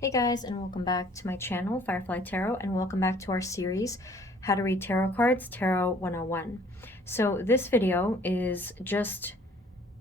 Hey guys, and welcome back to my channel, Firefly Tarot, and welcome back to our series, How to Read Tarot Cards, Tarot 101. So this video is just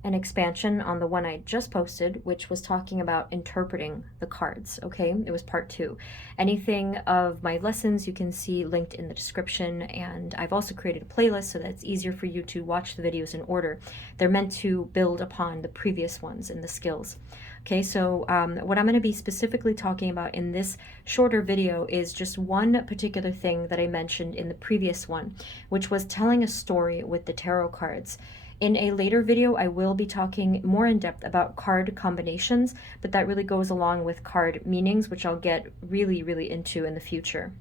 an expansion on the one I just posted, which was talking about interpreting the cards, okay? It was part 2. Anything of my lessons you can see linked in the description, and I've also created a playlist so that it's easier for you to watch the videos in order. They're meant to build upon the previous ones and the skills. Okay, so what I'm going to be specifically talking about in this shorter video is just one particular thing that I mentioned in the previous one, which was telling a story with the tarot cards. In a later video, I will be talking more in depth about card combinations, but that really goes along with card meanings, which I'll get really into in the future.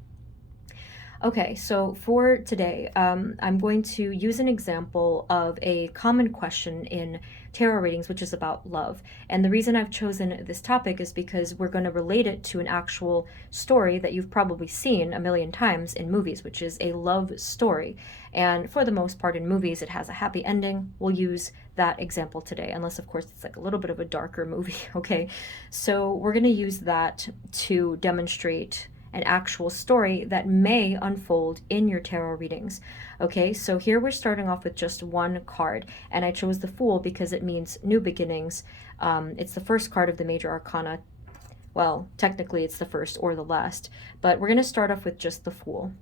Okay, so for today, I'm going to use an example of a common question in tarot readings, which is about love. And the reason I've chosen this topic is because we're going to relate it to an actual story that you've probably seen a million times in movies, which is a love story. And for the most part in movies, it has a happy ending. We'll use that example today, unless of course it's like a little bit of a darker movie, okay? So we're going to use that to demonstrate an actual story that may unfold in your tarot readings. Okay, so here we're starting off with just one card, and I chose the Fool because it means new beginnings. It's the first card of the major arcana. Well, technically it's the first or the last, but we're going to start off with just the Fool.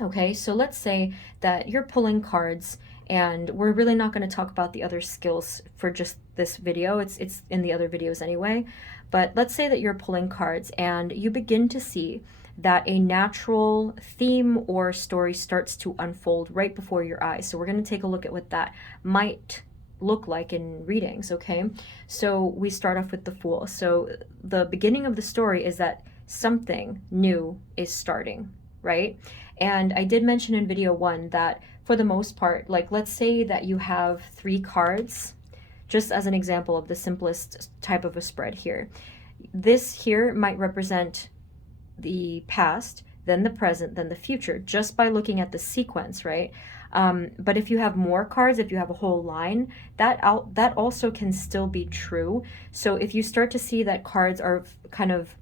Okay, so let's say that you're pulling cards, and we're really not going to talk about the other skills for just this video. It's in the other videos anyway. But let's say that you're pulling cards and you begin to see that a natural theme or story starts to unfold right before your eyes. So we're going to take a look at what that might look like in readings, okay? So we start off with the Fool. So the beginning of the story is that something new is starting, right? And I did mention in video 1 that for the most part, like let's say that you have 3 cards, just as an example of the simplest type of a spread here. This here might represent the past, then the present, then the future, just by looking at the sequence, right? But if you have more cards, if you have a whole line, that also can still be true. So if you start to see that cards are kind of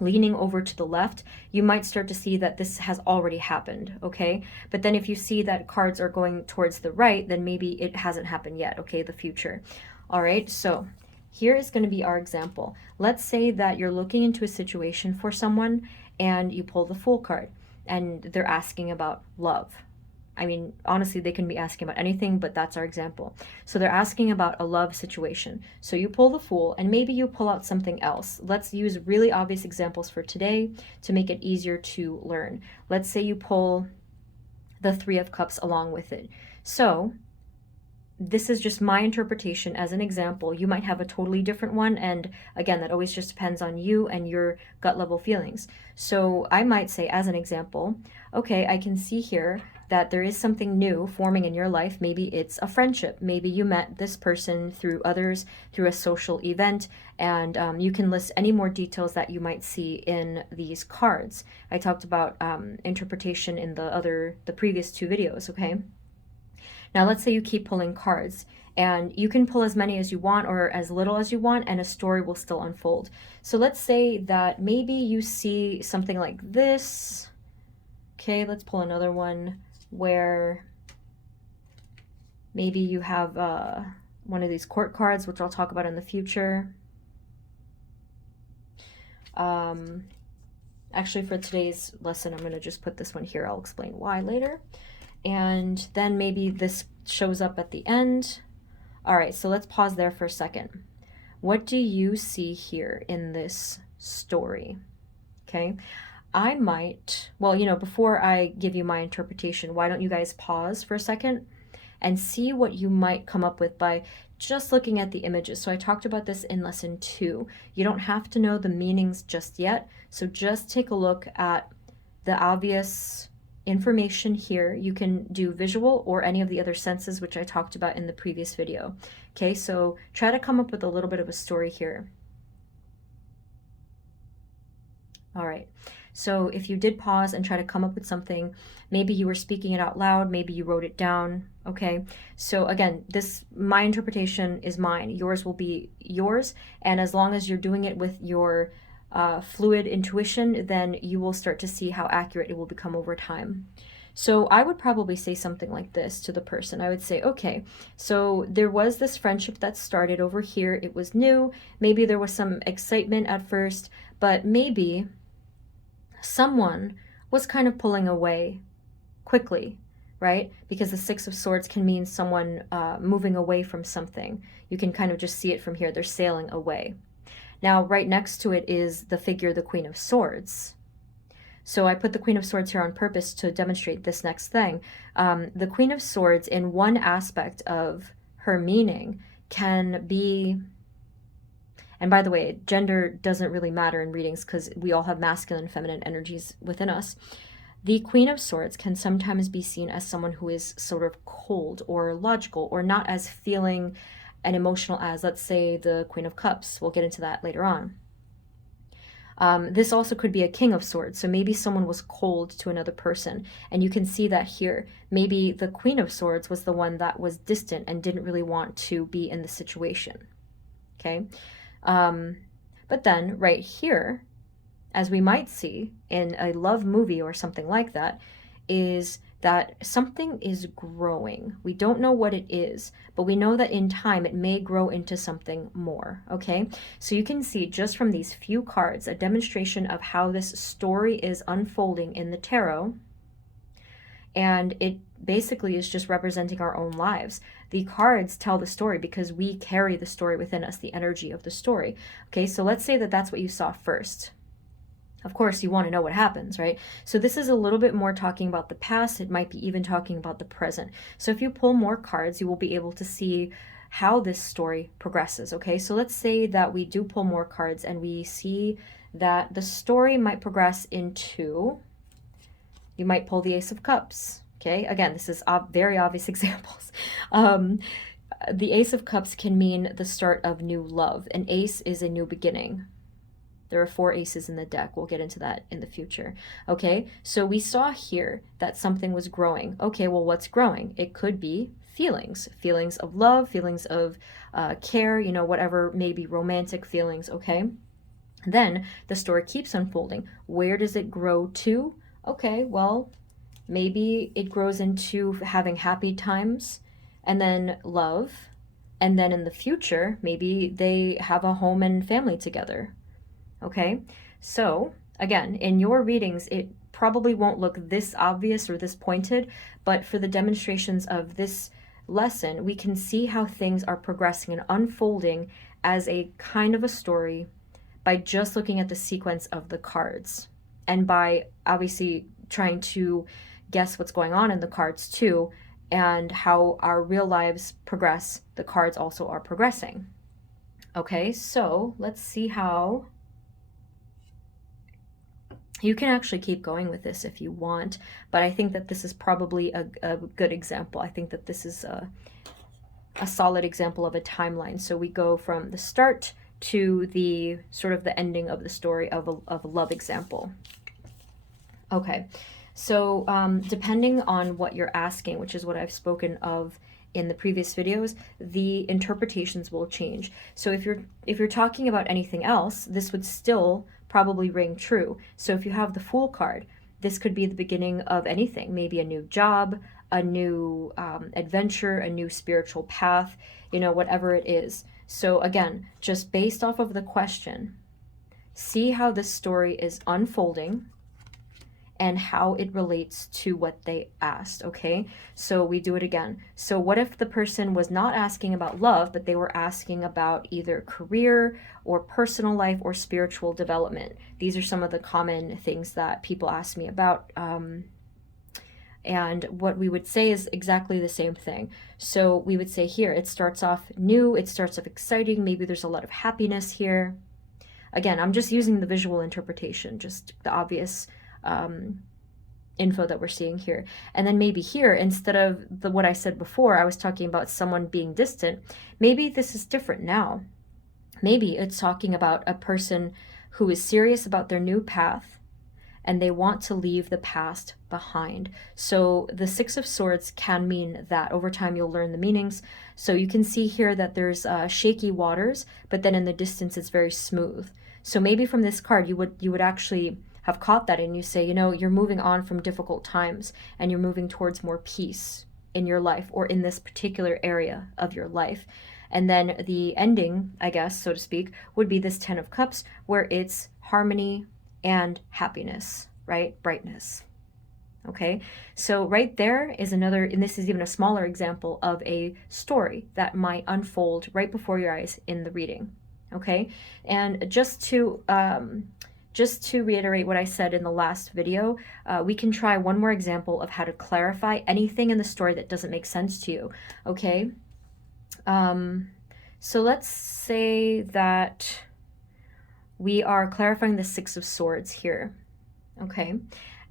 leaning over to the left, you might start to see that this has already happened, okay? But then if you see that cards are going towards the right, then maybe it hasn't happened yet, okay, the future. All right, so here is going to be our example. Let's say that you're looking into a situation for someone and you pull the Fool card and they're asking about love. I mean, honestly, they can be asking about anything, but that's our example. So they're asking about a love situation. So you pull the Fool, and maybe you pull out something else. Let's use really obvious examples for today to make it easier to learn. Let's say you pull the Three of Cups along with it. So this is just my interpretation as an example. You might have a totally different one, and again, that always just depends on you and your gut level feelings. So I might say as an example, okay, I can see here that there is something new forming in your life. Maybe it's a friendship. Maybe you met this person through others, through a social event, and you can list any more details that you might see in these cards. I talked about interpretation in the previous 2 videos, okay? Now let's say you keep pulling cards, and you can pull as many as you want or as little as you want, and a story will still unfold. So let's say that maybe you see something like this. Okay, let's pull another one where maybe you have one of these court cards, which I'll talk about in the future. Actually, for today's lesson, I'm going to just put this one here. I'll explain why later. And then maybe this shows up at the end. All right, so let's pause there for a second. What do you see here in this story? Okay, I might, well, you know, before I give you my interpretation, why don't you guys pause for a second and see what you might come up with by just looking at the images. So I talked about this in lesson 2. You don't have to know the meanings just yet. So just take a look at the obvious information here. You can do visual or any of the other senses, which I talked about in the previous video. Okay, so try to come up with a little bit of a story here. All right, so if you did pause and try to come up with something, maybe you were speaking it out loud, maybe you wrote it down, okay? So again, my interpretation is mine. Yours will be yours, and as long as you're doing it with your fluid intuition, then you will start to see how accurate it will become over time. So I would probably say something like this to the person. I would say, okay, so there was this friendship that started over here. It was new. Maybe there was some excitement at first, but maybe someone was kind of pulling away quickly, right? Because the Six of Swords can mean someone moving away from something. You can kind of just see it from here. They're sailing away. Now, right next to it is the figure, the Queen of Swords. So I put the Queen of Swords here on purpose to demonstrate this next thing. The Queen of Swords, in one aspect of her meaning, can be, and by the way, gender doesn't really matter in readings because we all have masculine and feminine energies within us. The Queen of Swords can sometimes be seen as someone who is sort of cold or logical or not as feeling and emotional as, let's say, the Queen of Cups. We'll get into that later on. This also could be a King of Swords, so maybe someone was cold to another person, and you can see that here. Maybe the Queen of Swords was the one that was distant and didn't really want to be in the situation, okay? But then right here, as we might see in a love movie or something like that, is that something is growing. We don't know what it is, but we know that in time it may grow into something more, okay? So you can see just from these few cards a demonstration of how this story is unfolding in the tarot, and it basically is just representing our own lives. The cards tell the story because we carry the story within us, the energy of the story, okay? So let's say that that's what you saw first. Of course, you want to know what happens, right? So this is a little bit more talking about the past. It might be even talking about the present. So if you pull more cards, you will be able to see how this story progresses, okay? So let's say that we do pull more cards and we see that the story might progress into, you might pull the Ace of Cups, okay? Again, this is very obvious examples. The Ace of Cups can mean the start of new love. An ace is a new beginning. There are 4 aces in the deck. We'll get into that in the future. Okay, so we saw here that something was growing. Okay, well, what's growing? It could be feelings of love, feelings of care, you know, whatever, maybe romantic feelings, okay? Then the story keeps unfolding. Where does it grow to? Okay, well, maybe it grows into having happy times and then love. And then in the future, maybe they have a home and family together. Okay, so again, in your readings, it probably won't look this obvious or this pointed, but for the demonstrations of this lesson, we can see how things are progressing and unfolding as a kind of a story by just looking at the sequence of the cards and by obviously trying to guess what's going on in the cards too, and how our real lives progress, the cards also are progressing. Okay, so let's see how. You can actually keep going with this if you want, but I think that this is probably a good example. I think that this is a solid example of a timeline. So we go from the start to the sort of the ending of the story of a love example. Okay, so depending on what you're asking, which is what I've spoken of in the previous videos, the interpretations will change. So if you're talking about anything else, this would still probably ring true. So if you have the Fool card, this could be the beginning of anything, maybe a new job, a new adventure, a new spiritual path, you know, whatever it is. So again, just based off of the question, see how this story is unfolding and how it relates to what they asked, okay? So we do it again. So what if the person was not asking about love, but they were asking about either career or personal life or spiritual development? These are some of the common things that people ask me about. And what we would say is exactly the same thing. So we would say here, it starts off new, it starts off exciting, maybe there's a lot of happiness here. Again, I'm just using the visual interpretation, just the obvious info that we're seeing here. And then maybe here, instead of what I said before, I was talking about someone being distant. Maybe this is different now. Maybe it's talking about a person who is serious about their new path and they want to leave the past behind. So the Six of Swords can mean that. Over time, you'll learn the meanings. So you can see here that there's shaky waters, but then in the distance, it's very smooth. So maybe from this card, you would actually have caught that, and you say, you know, you're moving on from difficult times and you're moving towards more peace in your life, or in this particular area of your life. And then the ending, I guess, so to speak, would be this 10 of Cups, where it's harmony and happiness, right? Brightness. Okay, so right there is another, and this is even a smaller example of a story that might unfold right before your eyes in the reading. Okay, and just to reiterate what I said in the last video, we can try one more example of how to clarify anything in the story that doesn't make sense to you. Okay, so let's say that we are clarifying the Six of Swords here. Okay,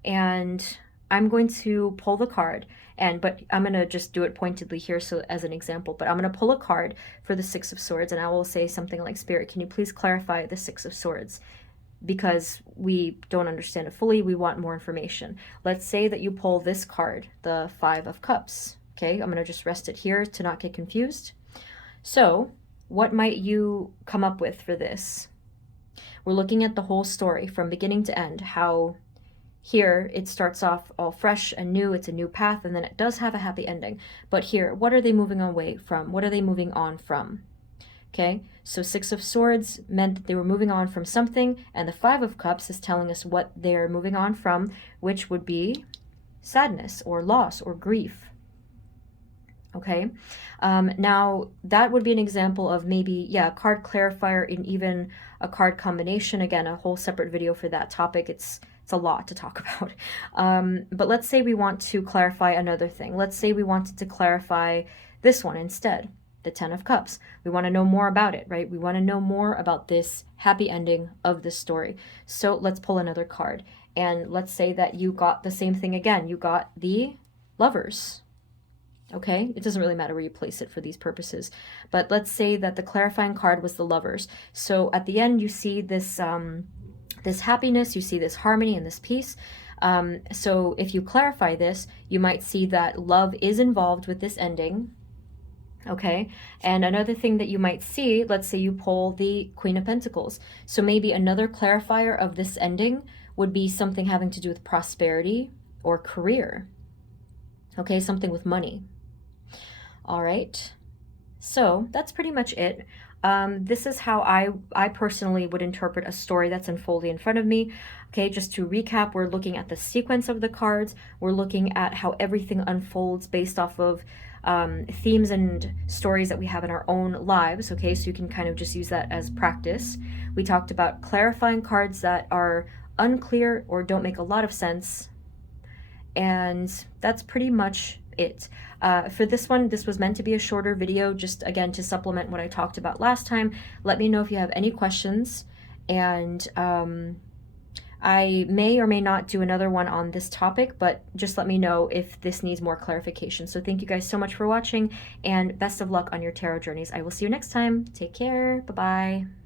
and I'm going to pull the card, but I'm going to just do it pointedly here, so as an example, but I'm going to pull a card for the Six of Swords, and I will say something like, Spirit, can you please clarify the Six of Swords? Because we don't understand it fully, we want more information. Let's say that you pull this card, the Five of Cups. Okay, I'm going to just rest it here to not get confused. So what might you come up with for this? We're looking at the whole story from beginning to end, how here it starts off all fresh and new, it's a new path, and then it does have a happy ending. But here, what are they moving away from? What are they moving on from? Okay, so Six of Swords meant that they were moving on from something, and the Five of Cups is telling us what they're moving on from, which would be sadness or loss or grief. Okay, now that would be an example of maybe, yeah, a card clarifier in even a card combination. Again, a whole separate video for that topic. It's a lot to talk about. But let's say we want to clarify another thing. Let's say we wanted to clarify this one instead, the Ten of Cups. We want to know more about it, right? We want to know more about this happy ending of this story. So let's pull another card. And let's say that you got the same thing again. You got the Lovers. Okay, it doesn't really matter where you place it for these purposes, but let's say that the clarifying card was the Lovers. So at the end, you see this this happiness, you see this harmony and this peace. So if you clarify this, you might see that love is involved with this ending. Okay, and another thing that you might see, let's say you pull the Queen of Pentacles. So maybe another clarifier of this ending would be something having to do with prosperity or career. Okay, something with money. All right, so that's pretty much it. This is how I personally would interpret a story that's unfolding in front of me. Okay, just to recap, we're looking at the sequence of the cards. We're looking at how everything unfolds based off of themes and stories that we have in our own lives. Okay, so you can kind of just use that as practice. We talked about clarifying cards that are unclear or don't make a lot of sense. And that's pretty much it. For this one, this was meant to be a shorter video, just again to supplement what I talked about last time. Let me know if you have any questions, and I may or may not do another one on this topic, but just let me know if this needs more clarification. So thank you guys so much for watching, and best of luck on your tarot journeys. I will see you next time. Take care. Bye-bye.